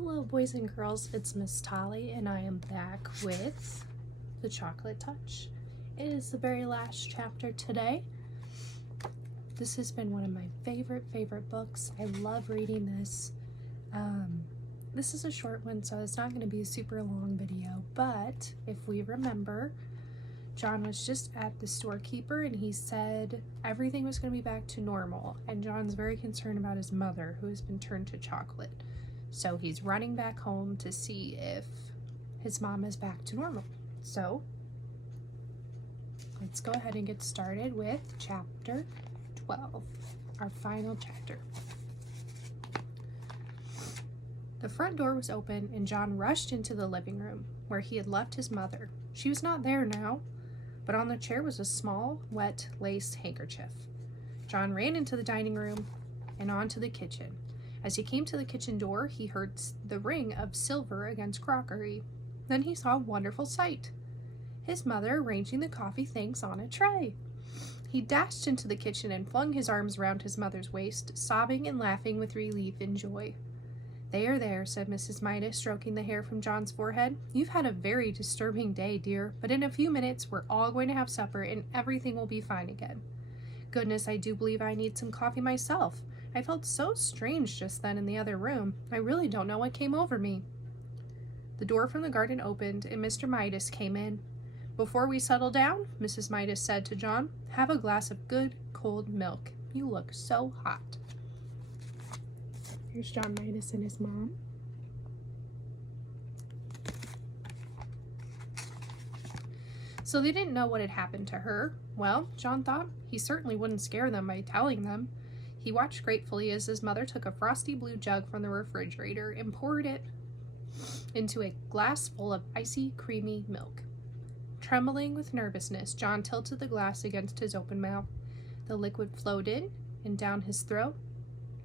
Hello boys and girls, it's Miss Tolly and I am back with The Chocolate Touch. It is the very last chapter today. This has been one of my favorite books. I love reading this. This is a short one, so it's not going to be a super long video, but if we remember, John was just at the storekeeper and he said everything was going to be back to normal, and John's very concerned about his mother who has been turned to chocolate. So he's running back home to see if his mom is back to normal. So let's go ahead and get started with chapter 12, our final chapter. The front door was open and John rushed into the living room where he had left his mother. She was not there now, but on the chair was a small, wet lace handkerchief. John ran into the dining room and onto the kitchen. As he came to the kitchen door, he heard the ring of silver against crockery. Then he saw a wonderful sight. His mother arranging the coffee things on a tray. He dashed into the kitchen and flung his arms around his mother's waist, sobbing and laughing with relief and joy. There, said Mrs. Midas, stroking the hair from John's forehead. You've had a very disturbing day, dear, but in a few minutes we're all going to have supper and everything will be fine again. Goodness, I do believe I need some coffee myself. I felt so strange just then in the other room. I really don't know what came over me. The door from the garden opened and Mr. Midas came in. Before we settle down, Mrs. Midas said to John, have a glass of good cold milk. You look so hot. Here's John Midas and his mom. So they didn't know what had happened to her. Well, John thought he certainly wouldn't scare them by telling them. He watched gratefully as his mother took a frosty blue jug from the refrigerator and poured it into a glass full of icy, creamy milk. Trembling with nervousness, John tilted the glass against his open mouth. The liquid flowed in and down his throat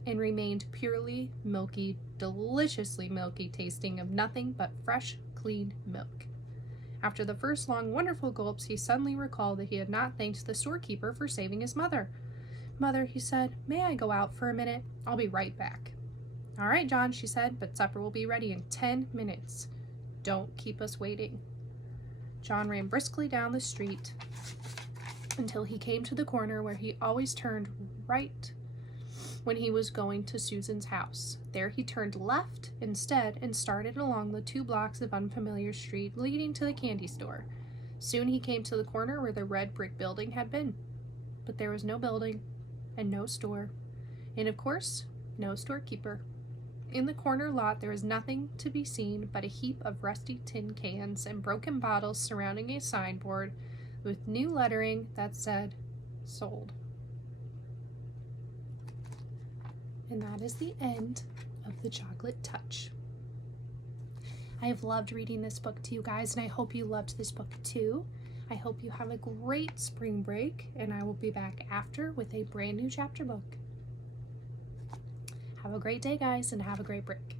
and remained purely milky, deliciously milky, tasting of nothing but fresh, clean milk. After the first long, wonderful gulps, he suddenly recalled that he had not thanked the storekeeper for saving his mother. Mother, he said, may I go out for a minute? I'll be right back. All right, John, she said, but supper will be ready in 10 minutes. Don't keep us waiting. John ran briskly down the street until he came to the corner where he always turned right when he was going to Susan's house. There he turned left instead and started along the 2 blocks of unfamiliar street leading to the candy store. Soon he came to the corner where the red brick building had been. But there was no building and no store, and of course, no storekeeper. In the corner lot there was nothing to be seen but a heap of rusty tin cans and broken bottles surrounding a signboard with new lettering that said, sold. And that is the end of The Chocolate Touch. I have loved reading this book to you guys, and I hope you loved this book too. I hope you have a great spring break, and I will be back after with a brand new chapter book. Have a great day, guys, and have a great break.